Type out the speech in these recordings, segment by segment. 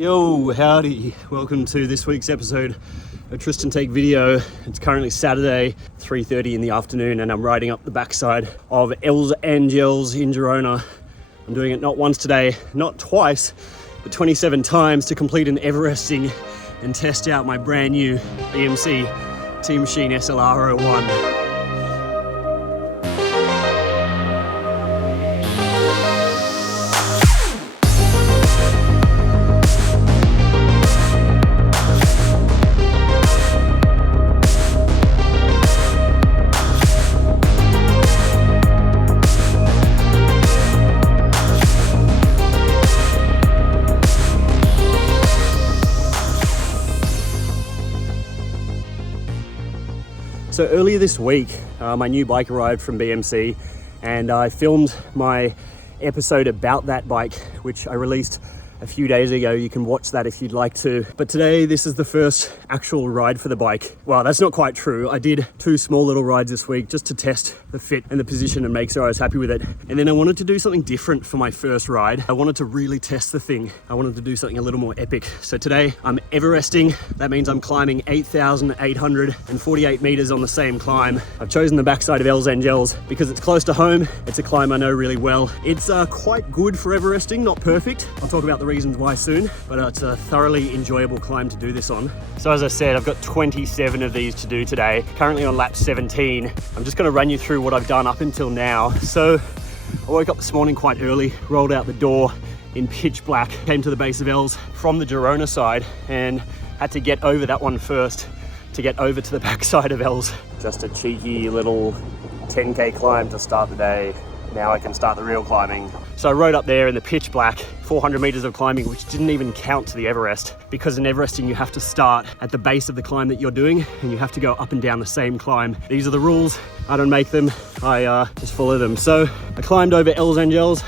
Yo, howdy. Welcome to this week's episode of Tristan Take Video. It's currently Saturday, 3:30 in the afternoon, and I'm riding up the backside of Els Angels in Girona. I'm doing it not once today, not twice, but 27 times to complete an Everesting and test out my brand new BMC Teammachine SLR01. So earlier this week, my new bike arrived from BMC and I filmed my episode about that bike, which I released a few days ago. You can watch that if you'd like to. But today, this is the first actual ride for the bike. Well, that's not quite true. I did 2 small little rides this week just to test the fit and the position and make sure I was happy with it. And then I wanted to do something different for my first ride. I wanted to really test the thing. I wanted to do something a little more epic. So today I'm Everesting. That means I'm climbing 8,848 meters on the same climb. I've chosen the backside of Els Angels because it's close to home. It's a climb I know really well. It's quite good for Everesting, not perfect. I'll talk about the reasons why soon, but it's a thoroughly enjoyable climb to do this on. So as I said, I've got 27 of these to do today, currently on lap 17. I'm just going to run you through what I've done up until now. So I woke up this morning quite early, rolled out the door in pitch black, came to the base of Els from the Girona side and had to get over that one first to get over to the backside of Els. Just a cheeky little 10k climb to start the day. Now I can start the real climbing. So I rode up there in the pitch black, 400 meters of climbing, which didn't even count to the Everest, because in Everesting you have to start at the base of the climb that you're doing and you have to go up and down the same climb. These are the rules. I don't make them, I just follow them. So I climbed over Els Angels,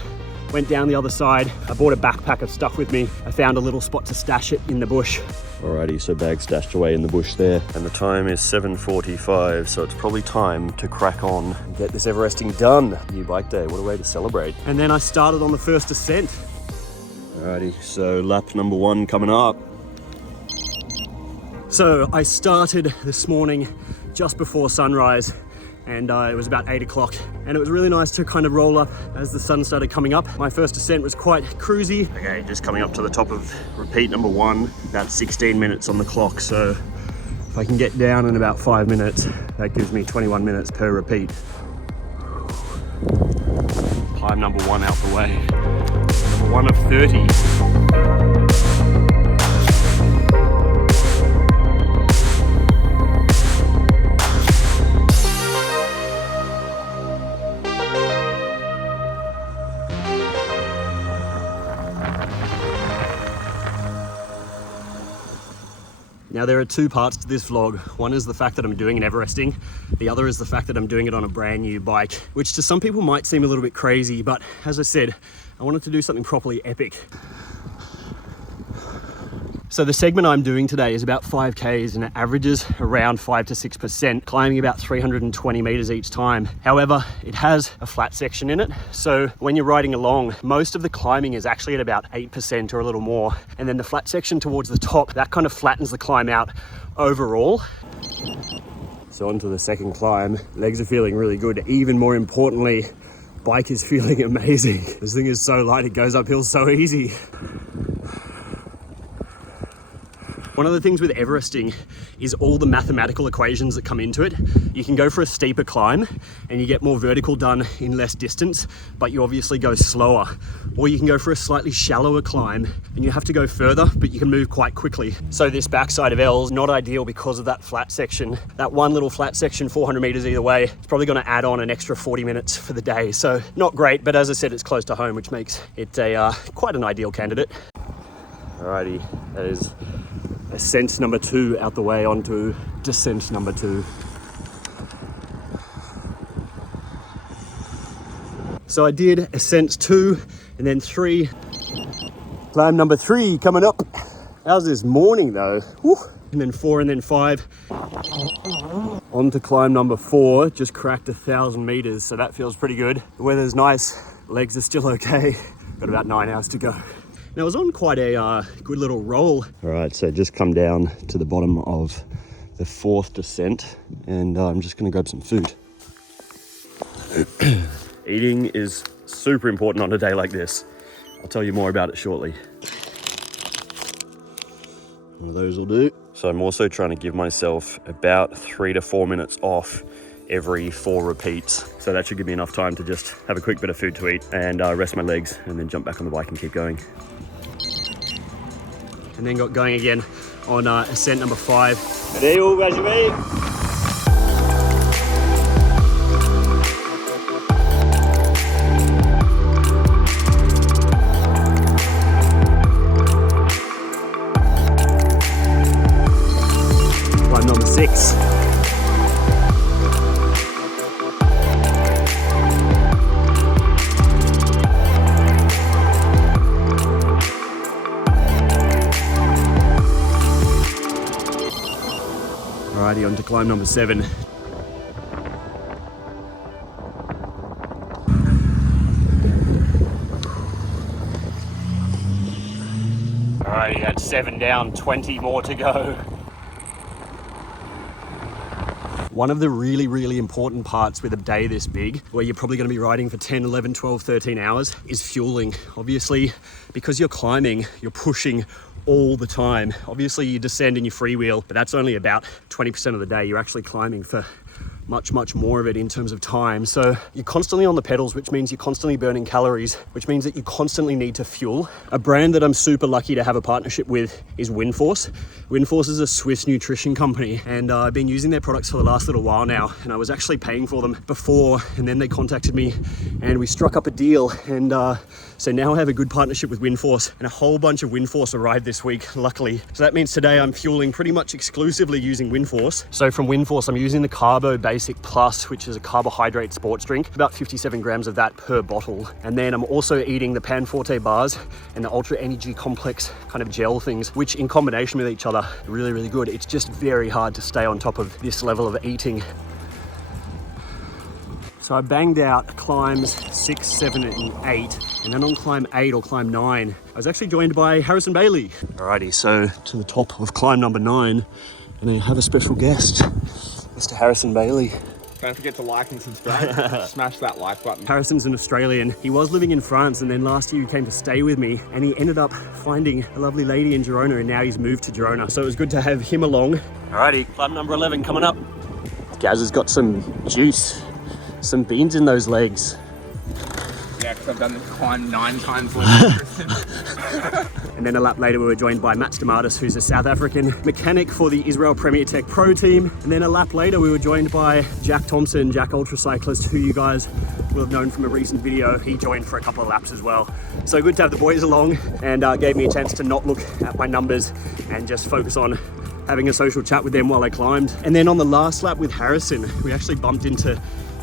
went down the other side. I bought a backpack of stuff with me. I found a little spot to stash it in the bush. Alrighty, so bag stashed away in the bush there. And the time is 7:45, so it's probably time to crack on and get this Everesting done. New bike day, what a way to celebrate. And then I started on the first ascent. Alrighty, so lap number 1 coming up. So I started this morning just before sunrise, and it was about 8 o'clock, and it was really nice to kind of roll up as the sun started coming up. My first ascent was quite cruisy. Okay, just coming up to the top of repeat number 1, about 16 minutes on the clock. So if I can get down in about 5 minutes, that gives me 21 minutes per repeat. Climb number 1 out the way. Number 1 of 30. Now there are 2 parts to this vlog. One is the fact that I'm doing an Everesting. The other is the fact that I'm doing it on a brand new bike, which to some people might seem a little bit crazy, but as I said, I wanted to do something properly epic. So the segment I'm doing today is about 5Ks and it averages around 5 to 6%, climbing about 320 meters each time. However, it has a flat section in it. So when you're riding along, most of the climbing is actually at about 8% or a little more. And then the flat section towards the top, that kind of flattens the climb out overall. So onto the second climb. Legs are feeling really good. Even more importantly, bike is feeling amazing. This thing is so light, it goes uphill so easy. One of the things with Everesting is all the mathematical equations that come into it. You can go for a steeper climb and you get more vertical done in less distance, but you obviously go slower. Or you can go for a slightly shallower climb and you have to go further, but you can move quite quickly. So this backside of Els, not ideal because of that flat section. That one little flat section, 400 meters either way, it's probably gonna add on an extra 40 minutes for the day. So not great, but as I said, it's close to home, which makes it quite an ideal candidate. Alrighty, that is ascent number 2 out the way onto descent number 2. So I did ascent 2 and then 3. Climb number 3 coming up. How's this morning though? Woo. And then 4 and then 5. On to climb number 4, just cracked 1,000 meters, so that feels pretty good. The weather's nice, legs are still okay. Got about 9 hours to go. Now I was on quite a good little roll. All right, so just come down to the bottom of the 4th descent, and I'm just gonna grab some food. Eating is super important on a day like this. I'll tell you more about it shortly. One of those will do. So I'm also trying to give myself about 3 to 4 minutes off every 4 repeats. So that should give me enough time to just have a quick bit of food to eat and rest my legs, and then jump back on the bike and keep going. And then got going again on ascent number 5. Adeu, Rajvi. Climb number 6. Alrighty, on to climb number 7. Alrighty, that's 7 down, 20 more to go. One of the really important parts with a day this big, where you're probably going to be riding for 10, 11, 12, 13 hours, is fueling. Obviously, because you're climbing, you're pushing all the time. Obviously, you descend and you freewheel, but that's only about 20% of the day. You're actually climbing for much more of it in terms of time. So you're constantly on the pedals, which means you're constantly burning calories, which means that you constantly need to fuel. A brand that I'm super lucky to have a partnership with is Windforce. Windforce is a Swiss nutrition company, and I've been using their products for the last little while now, and I was actually paying for them before, and then they contacted me and we struck up a deal, and so now I have a good partnership with Windforce, and a whole bunch of Windforce arrived this week, luckily. So that means today I'm fueling pretty much exclusively using Windforce. So from Windforce, I'm using the Carbo Basic Plus, which is a carbohydrate sports drink, about 57 grams of that per bottle. And then I'm also eating the Panforte bars and the Ultra Energy Complex kind of gel things, which in combination with each other are really good. It's just very hard to stay on top of this level of eating. So I banged out climbs 6, 7, and 8, and then on climb 8 or climb 9, I was actually joined by Harrison Bailey. Alrighty, so to the top of climb number 9, and I have a special guest, Mr. Harrison Bailey. Don't forget to like and subscribe. Smash that like button. Harrison's an Australian. He was living in France, and then last year he came to stay with me, and he ended up finding a lovely lady in Girona, and now he's moved to Girona. So it was good to have him along. Alrighty, climb number 11 coming up. Gaz has got some juice, some beans in those legs. Yeah, because I've done this climb 9 times. And then a lap later, we were joined by Matt Stamatis, who's a South African mechanic for the Israel Premier Tech Pro team. And then a lap later, we were joined by Jack Thompson, Jack Ultra Cyclist, who you guys will have known from a recent video. He joined for a couple of laps as well. So good to have the boys along, and gave me a chance to not look at my numbers and just focus on having a social chat with them while I climbed. And then on the last lap with Harrison, we actually bumped into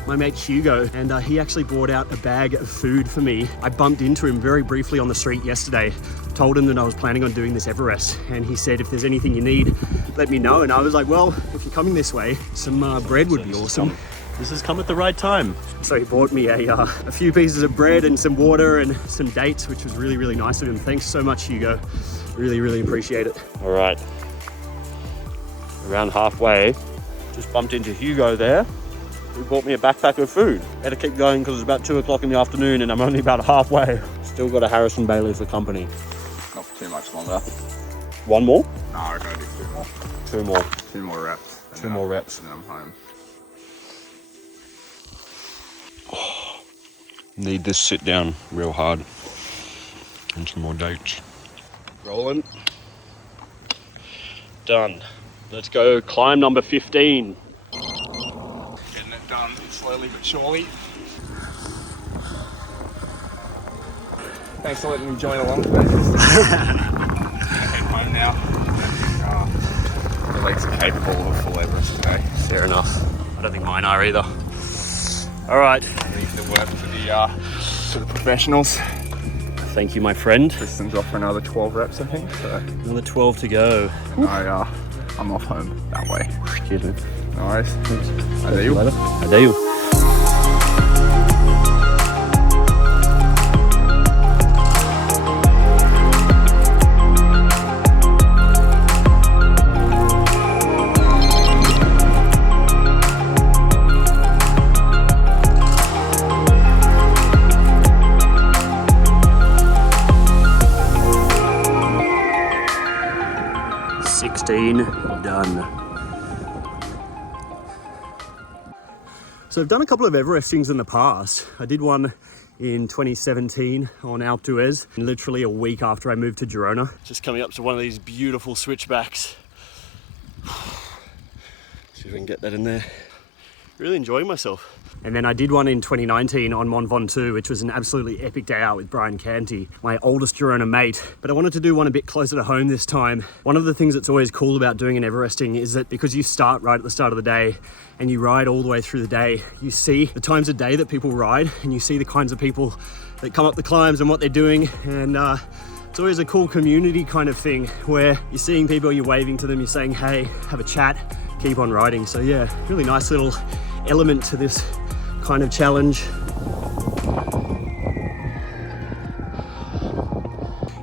my mate Hugo, and he actually brought out a bag of food for me. I bumped into him very briefly on the street yesterday, told him that I was planning on doing this Everest, and he said, if there's anything you need, let me know. And I was like, well, if you're coming this way, some bread would be awesome. This has come at the right time. So he bought me a few pieces of bread and some water and some dates, which was really nice of him. Thanks so much, Hugo. Really appreciate it. All right, around halfway, just bumped into Hugo there. He bought me a backpack of food. Better keep going because it's about 2 o'clock in the afternoon and I'm only about halfway. Still got a Harrison Bailey for company. Not for too much longer. One more? No, I gotta do 2 more. 2 more. 2 more reps. 2 more reps. And then I'm home. Oh, need this sit down real hard. And some more dates. Rolling. Done. Let's go climb number 15. Getting it done slowly but surely. Thanks for letting me join along today. Head home now. The legs are capable of a full Everest today. Fair enough. I don't think mine are either. All right. Leave the work to the professionals. Thank you, my friend. Tristan's off for another 12 reps, I think. So. Another 12 to go. I'm off home that way. Cheers, man. No worries. Adeu. Adeu. 16 done. So I've done a couple of Everestings in the past. I did one in 2017 on Alpe d'Huez, literally a week after I moved to Girona. Just coming up to one of these beautiful switchbacks. See if I can get that in there. Really enjoying myself. And then I did one in 2019 on Mont Ventoux, which was an absolutely epic day out with Brian Canty, my oldest Girona mate. But I wanted to do one a bit closer to home this time. One of the things that's always cool about doing an Everesting is that because you start right at the start of the day and you ride all the way through the day, you see the times of day that people ride and you see the kinds of people that come up the climbs and what they're doing. And it's always a cool community kind of thing where you're seeing people, you're waving to them, you're saying, hey, have a chat, keep on riding. So yeah, really nice little element to this kind of challenge.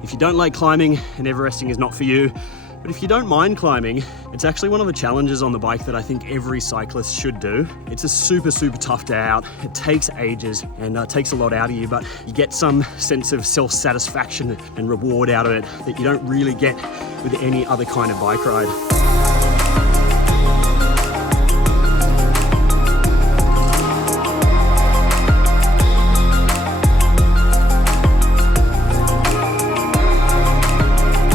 If you don't like climbing, an Everesting is not for you. But if you don't mind climbing, it's actually one of the challenges on the bike that I think every cyclist should do. It's a super, super tough day out. It takes ages and takes a lot out of you, but you get some sense of self-satisfaction and reward out of it that you don't really get with any other kind of bike ride.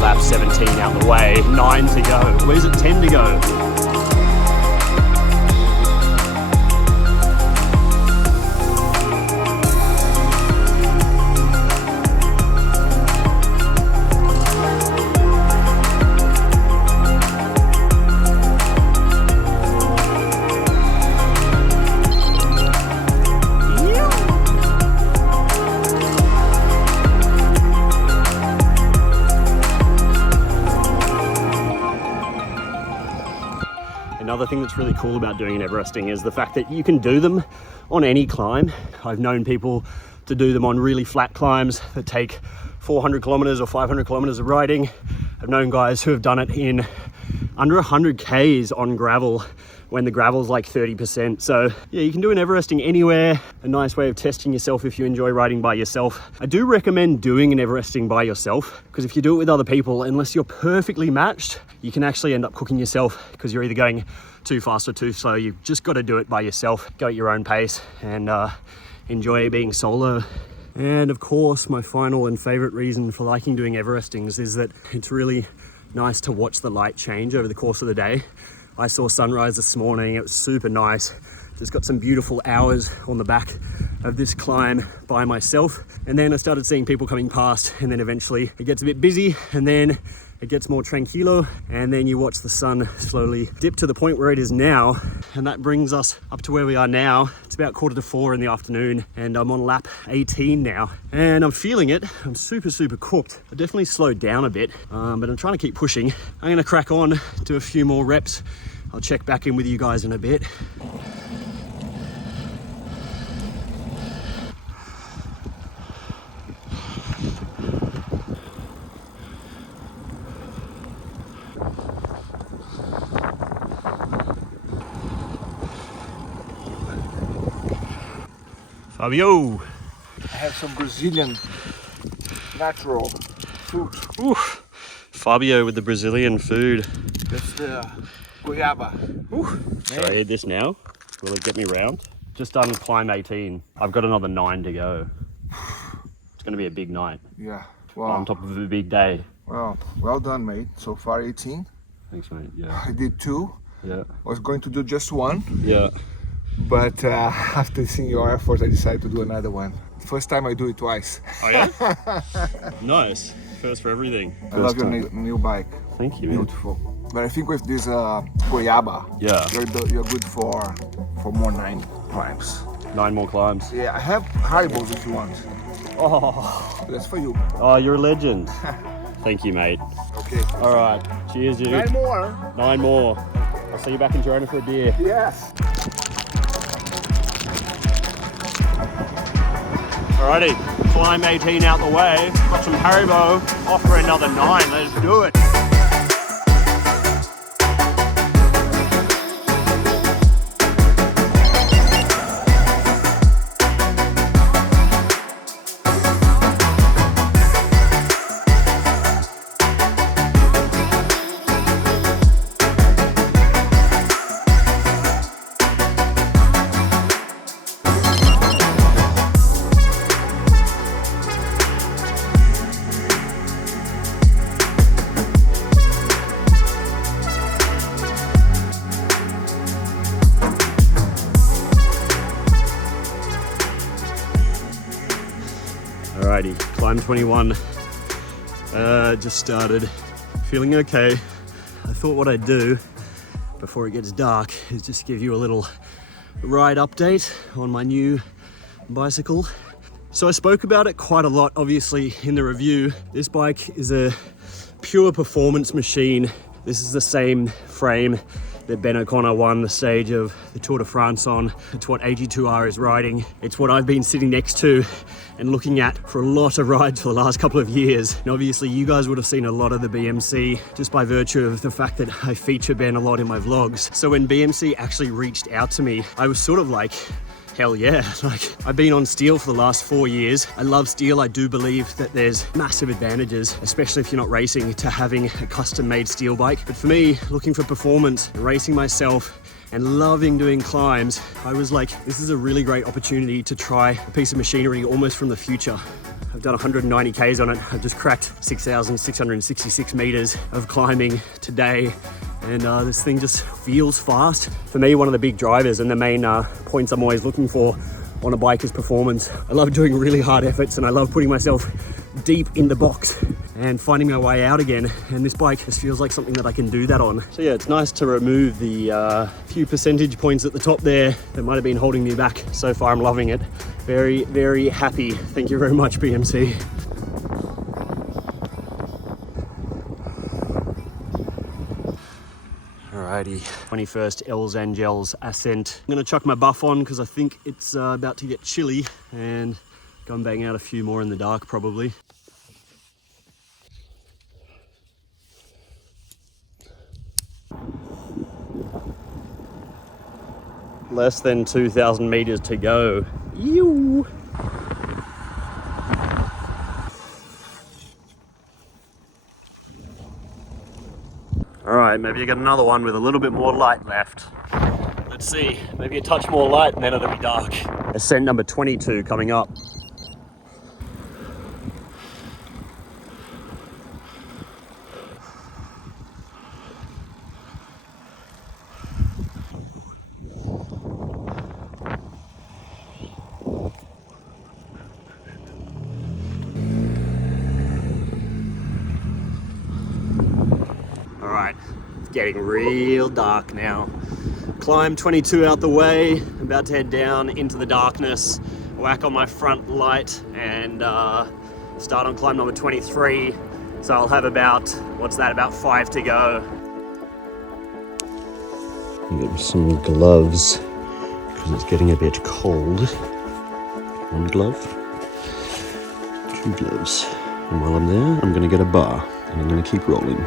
Lap 17 out the way, 9 to go. Where's it? 10 to go. Another thing that's really cool about doing an Everesting is the fact that you can do them on any climb. I've known people to do them on really flat climbs that take 400 kilometers or 500 kilometers of riding. I've known guys who have done it in under 100 Ks on gravel when the gravel's like 30%. So yeah, you can do an Everesting anywhere. A nice way of testing yourself if you enjoy riding by yourself. I do recommend doing an Everesting by yourself because if you do it with other people, unless you're perfectly matched, you can actually end up cooking yourself because you're either going too fast or too slow. You've just got to do it by yourself, go at your own pace and enjoy being solo. And of course, my final and favorite reason for liking doing Everestings is that it's really nice to watch the light change over the course of the day. I saw sunrise this morning, it was super nice. Just got some beautiful hours on the back of this climb by myself. And then I started seeing people coming past and then eventually it gets a bit busy and then it gets more tranquilo and then you watch the sun slowly dip to the point where it is now. And that brings us up to where we are now. It's about 3:45 in the afternoon and I'm on lap 18 now and I'm feeling it. I'm super, super cooked. I definitely slowed down a bit, but I'm trying to keep pushing. I'm gonna crack on, do a few more reps. I'll check back in with you guys in a bit. Fabio! I have some Brazilian natural food. Ooh, Fabio with the Brazilian food. That's the goiaba. Should I eat this now? Will it get me round? Just done climb 18. I've got another 9 to go. It's going to be a big night. Yeah. On Wow. top of a big day. Well done, mate. So far 18. Thanks, mate. Yeah. I did 2. Yeah. I was going to do just 1. Yeah. But after seeing your efforts, I decided to do another one. First time I do it twice. Oh yeah? Nice. First for everything. I love your new bike. Thank you, man. Beautiful. But I think with this goiaba, Yeah. you're good for more 9 climbs. 9 more climbs. Yeah, I have Haribos if you want. Oh, That's for you. oh, you're a legend. Thank you, mate. Okay. All right. Cheers, dude. 9 more. 9 more. I'll see you back in Girona for a beer. Yes. Alrighty, climb 18 out the way. Got some Haribo. Off for another 9. Let's do it. climb 21 just started. Feeling okay. I thought what I'd do before it gets dark is just give you a little ride update on my new bicycle. So I spoke about it quite a lot, obviously, in the review. This bike is a pure performance machine. This is the same frame that Ben O'Connor won the stage of the Tour de France on. It's what AG2R is riding. It's what I've been sitting next to and looking at for a lot of rides for the last couple of years. And obviously you guys would have seen a lot of the BMC just by virtue of the fact that I feature Ben a lot in my vlogs. So when BMC actually reached out to me, I was sort of like, hell yeah, like I've been on steel for the last 4 years. I love steel. I do believe that there's massive advantages, especially if you're not racing, to having a custom made steel bike. But for me, looking for performance, racing myself, and loving doing climbs, I was like, this is a really great opportunity to try a piece of machinery almost from the future. I've done 190 Ks on it. I've just cracked 6,666 meters of climbing today. And this thing just feels fast. For me, one of the big drivers and the main points I'm always looking for on a bike is performance. I love doing really hard efforts and I love putting myself deep in the box and finding my way out again. And this bike just feels like something that I can do that on. So yeah, it's nice to remove the few percentage points at the top there that might have been holding me back. So far, I'm loving it. Very, very happy. Thank you very much, BMC. Alrighty, 21st Els Angels ascent. I'm gonna chuck my buff on because I think it's about to get chilly and go and bang out a few more in the dark probably. Less than 2,000 meters to go. Ew. All right, maybe you get another one with a little bit more light left. Let's see, maybe a touch more light and then it'll be dark. Ascent number 22 coming up. Getting real dark now. Climb 22 out the way, about to head down into the darkness, whack on my front light and start on climb number 23. So I'll have about, what's that, about 5 to go. Get some gloves because it's getting a bit cold. 1 glove, 2 gloves. And while I'm there, I'm gonna get a bar and I'm gonna keep rolling.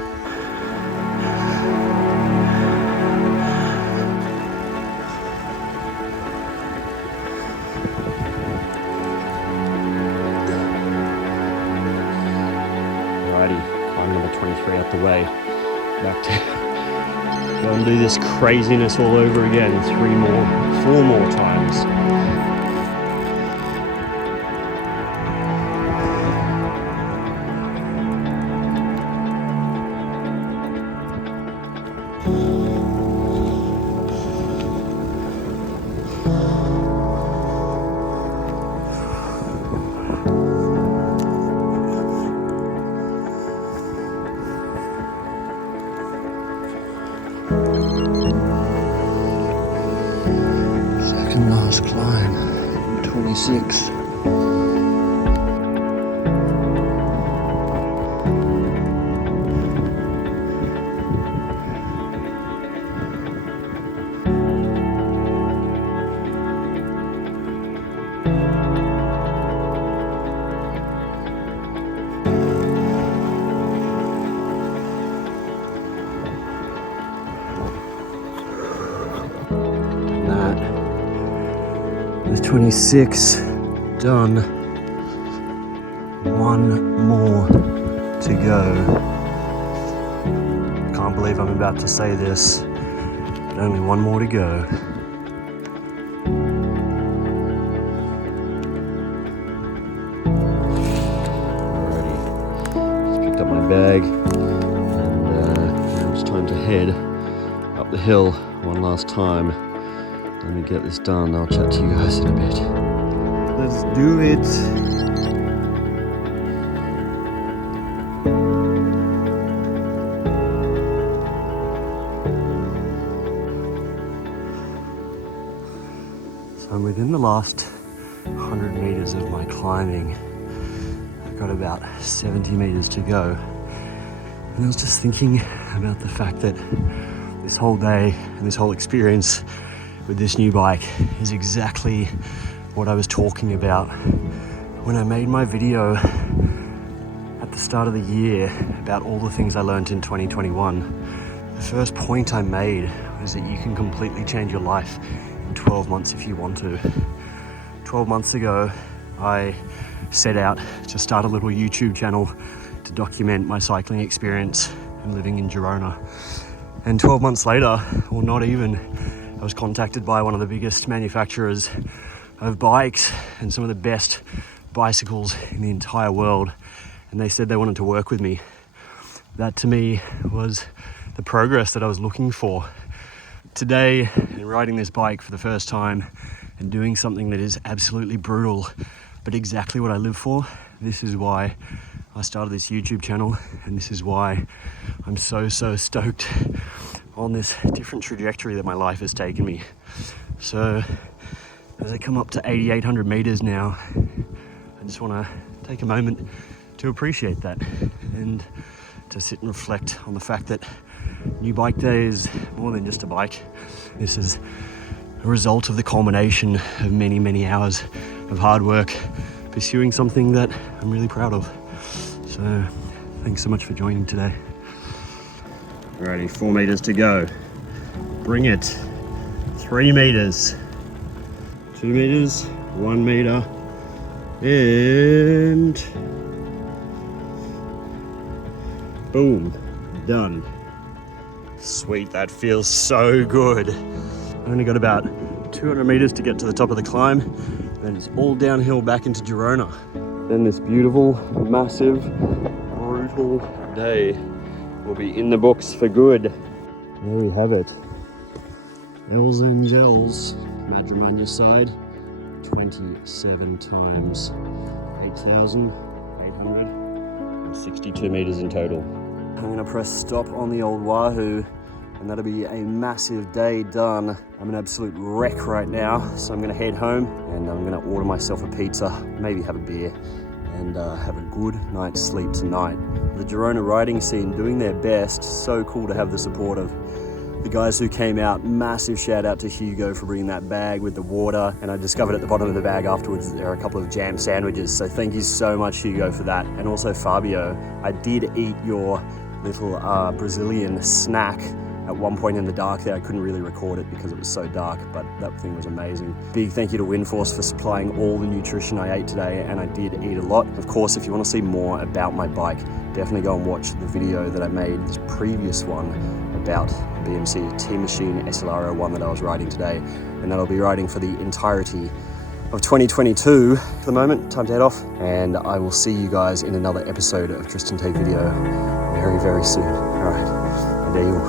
Climb number 23 out the way. Back to go and do this craziness all over again. 4 more times. Last climb, 26. There's 26 done. 1 more to go. Can't believe I'm about to say this, but only 1 more to go. Alrighty, just picked up my bag and now it's time to head up the hill one last time. Let me get this done, I'll chat to you guys in a bit. Let's do it. I'm within the last 100 meters of my climbing. I've got about 70 meters to go. And I was just thinking about the fact that this whole day and this whole experience with this new bike is exactly what I was talking about when I made my video at the start of the year about all the things I learned in 2021. The first point I made was that you can completely change your life in 12 months if you want to. 12 months ago, I set out to start a little YouTube channel to document my cycling experience and living in Girona. And 12 months later, or not even, I was contacted by one of the biggest manufacturers of bikes and some of the best bicycles in the entire world. And they said they wanted to work with me. That to me was the progress that I was looking for. Today, riding this bike for the first time and doing something that is absolutely brutal, but exactly what I live for, this is why I started this YouTube channel, and this is why I'm so stoked on this different trajectory that my life has taken me. So as I come up to 8,800 meters now, I just want to take a moment to appreciate that and to sit and reflect on the fact that New Bike Day is more than just a bike. This is a result of the culmination of many hours of hard work pursuing something that I'm really proud of. So thanks so much for joining today. Alrighty, 4 meters to go. Bring it. 3 meters. 2 meters, 1 meter, and boom, done. Sweet, that feels so good. I only got about 200 meters to get to the top of the climb, then it's all downhill back into Girona. Then this beautiful, massive, brutal day will be in the books for good. There we have it. Els Angels, Madramanya side, 27 times 8,862 meters in total. I'm gonna press stop on the old Wahoo, and that'll be a massive day done. I'm an absolute wreck right now, so I'm gonna head home and I'm gonna order myself a pizza, maybe have a beer, and have a good night's sleep tonight. The Girona riding scene doing their best. So cool to have the support of the guys who came out. Massive shout out to Hugo for bringing that bag with the water, and I discovered at the bottom of the bag afterwards there are a couple of jam sandwiches, so thank you so much, Hugo, for that. And also Fabio, I did eat your little Brazilian snack at one point in the dark there. I couldn't really record it because it was so dark, but that thing was amazing. Big thank you to Windforce for supplying all the nutrition I ate today, and I did eat a lot. Of course, if you want to see more about my bike, definitely go and watch the video that I made, this previous one, about the BMC Teammachine SLR01 that I was riding today, and that I'll be riding for the entirety of 2022. For the moment, time to head off, and I will see you guys in another episode of Tristan T video very soon. All right, and there you go.